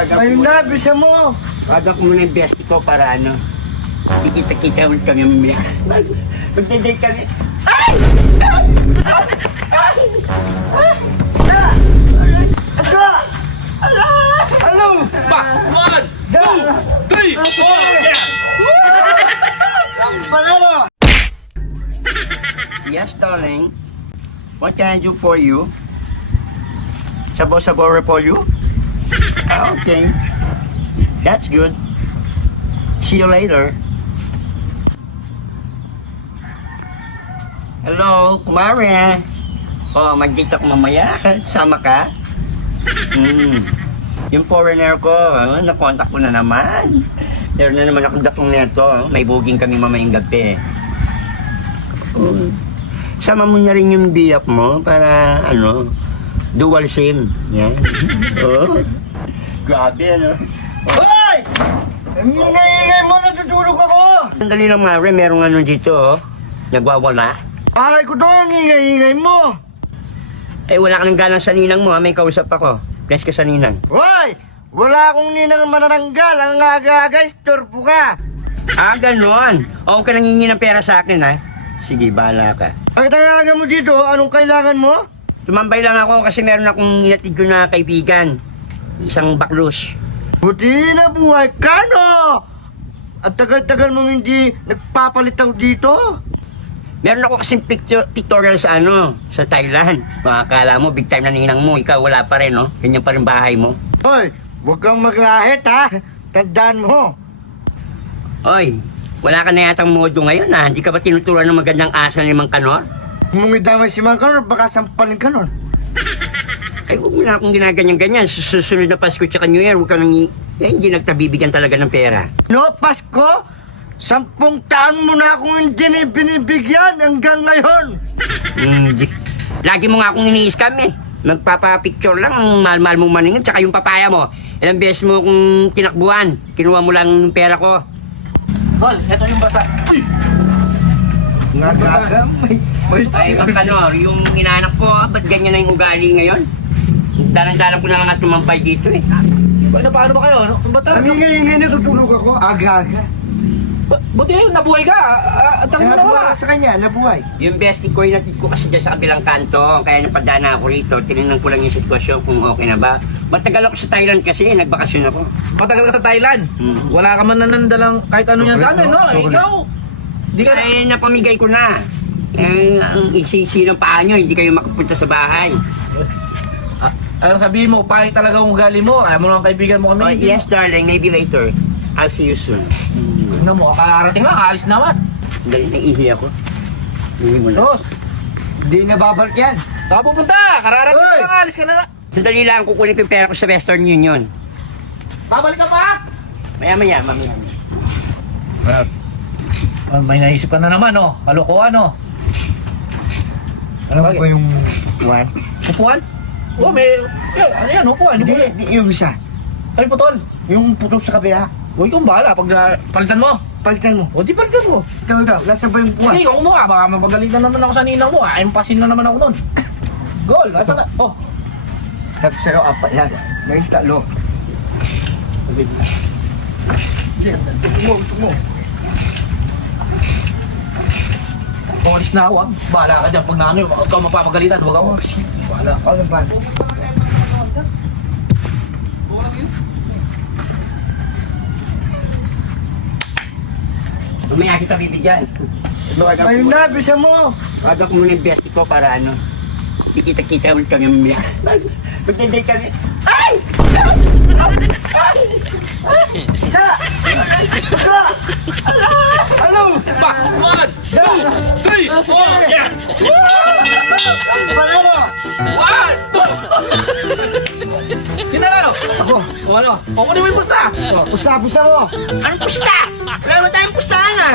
Ayun na, bisa mo. Wagak ko muna yung bestie ko para ano. Ikita-kita ulit kami mamaya. Magdaday kami. Ay! Ano? Ba! 1, 2, 3, 4, yeah! Panalo! Yes, darling. What can I do for you? Sabaw-sabaw repolyo? Ah, okay. That's good. See you later. Hello, kumare. Oh, mag-date ako mamaya. Sama ka? Yung foreigner ko, nakontak ko na naman. Meron na naman akong dakong neto. May booking kami mamayang gabi. Sama mo na rin yung biyak mo para, dual SIM. Yan. Oh. Grabe, Hoy! Ang ingay-ingay mo, natutulog ako! Sandali lang, Mare. Merong dito, nagwawala. Aray ko doon, ang ingay-ingay mo! Eh, wala ka nang galang sa ninang mo, ha? May kausap ako. Bless ka sa ninang. Hoy! Wala akong ninang manananggal, ang aga-aga, istorbo ka! Ah, ganon. O, ka nangingi ng pera sa akin, ha? Sige, bahala ka. Ang tangaga mo dito, anong kailangan mo? Tumambay lang ako kasi meron akong inatid ko na kaibigan. Isang baklos. Buti na buhay ka, no? At tagal-tagal mo hindi nagpapalit ako dito. Meron ako kasing pictorial sa sa Thailand. Makakala mo, big time na ninang mo. Ikaw wala pa rin, no? Ganyan pa rin bahay mo. Hoy, huwag kang maglahit, ha? Tandaan mo. Oy, wala ka na yatang modo ngayon, ha? Hindi ka ba tinuturuan ng magandang asal ni Mang Kanor? Kung idamay si Mangkano, baka sampalin ka nun. Ay, huwag mo na akong ginaganyan-ganyan. Susunod na Pasko tsaka New Year, huwag ka nang hindi nagtabibigyan talaga ng pera. No, Pasko? 10 taon mo na akong hindi binibigyan hanggang ngayon. Lagi mo nga akong ini-scam eh. Magpapapicture lang, ang mahal-mahal mong maningin, tsaka yung papaya mo. Ilang beses mo kung tinakbuhan, kinuha mo lang yung pera ko. Tol, eto yung basa. Uy! Nagaga, Ay, Mang Kanor, yung inanak ko, ba't ganyan na yung ugali ngayon? Dalang-dalang ko na lang at tumampay dito eh. Paano ba kayo? Ano? Ba't Ang ingay-ingay natutulog ako, aga-aga. Buti nabuhay ka. Tango na Nabuhay wala. ka sa kanya, nabuhay. Yung bestie ko, inatid ko kasi dyan sa kabilang kanto. Kaya napadana ako rito. Tinignan ko lang yung sitwasyon kung okay na ba. Matagal ako sa Thailand kasi, nagbakasyon ako. Matagal ka sa Thailand. Wala ka man nanandalang kahit ano yan sa amin, no? Ikaw, di ka Ay, napamigay ko na. Ang isisi ng paa nyo, hindi kayo makapunta sa bahay. Anong sabihin mo, pangit talaga ang ugali mo. Ayaw mo lang kaibigan mo Oh, kami. yes, darling. Maybe later. I'll see you soon. Tingnan mo, kakarating lang, alis naman. Dali, naihi ako. Ihi mo na. Sos, Hindi na babalik yan. saan pupunta? Kararating Hoy! lang, alis ka na lang. Sandali lang, kukunin ko yung pera ko sa Western Union. Babalik ka pa? Maya-maya, mamaya. May naisip ka na naman, no? Kalokohan, no? Alam mo ba yung... What? Upuan? Oh, may... Ano yan, upuan? Hindi, yung isa. Ay, putol. Yung puto sa kabila. Uy, kung bahala. Pag palitan mo. Palitan mo. O, di palitan mo. Ikaw, nasa ba yung buwan? Hindi, ikaw kumuha. Baka mapagalitan naman ako sa ninang mo. Impasin na naman ako nun. Goal, asa na? Oh, Sabi sa'yo, apat yan. Ngayon, talo. Hindi, gusto mo. umalis na ako, ah. Bahala ka dyan. Pag na ano, huwag ka mapapagalitan. Huwag ako. Bahala. Ano ba? Lumaya kita bibigyan. Ayun na, bisa mo. Wagak ko muna yung bestie ko para ikita-kita ulit kami mamaya. Magdaday kami. Ay! Isa! Isa! Ano? Ba! 1, 2, 3, 4, yeah! Panalo! 1, 2! Sino na? Ako. O ano? O, kunin mo yung pusta! Pusta mo! Anong pusta? Wala mo tayong pustahan ah!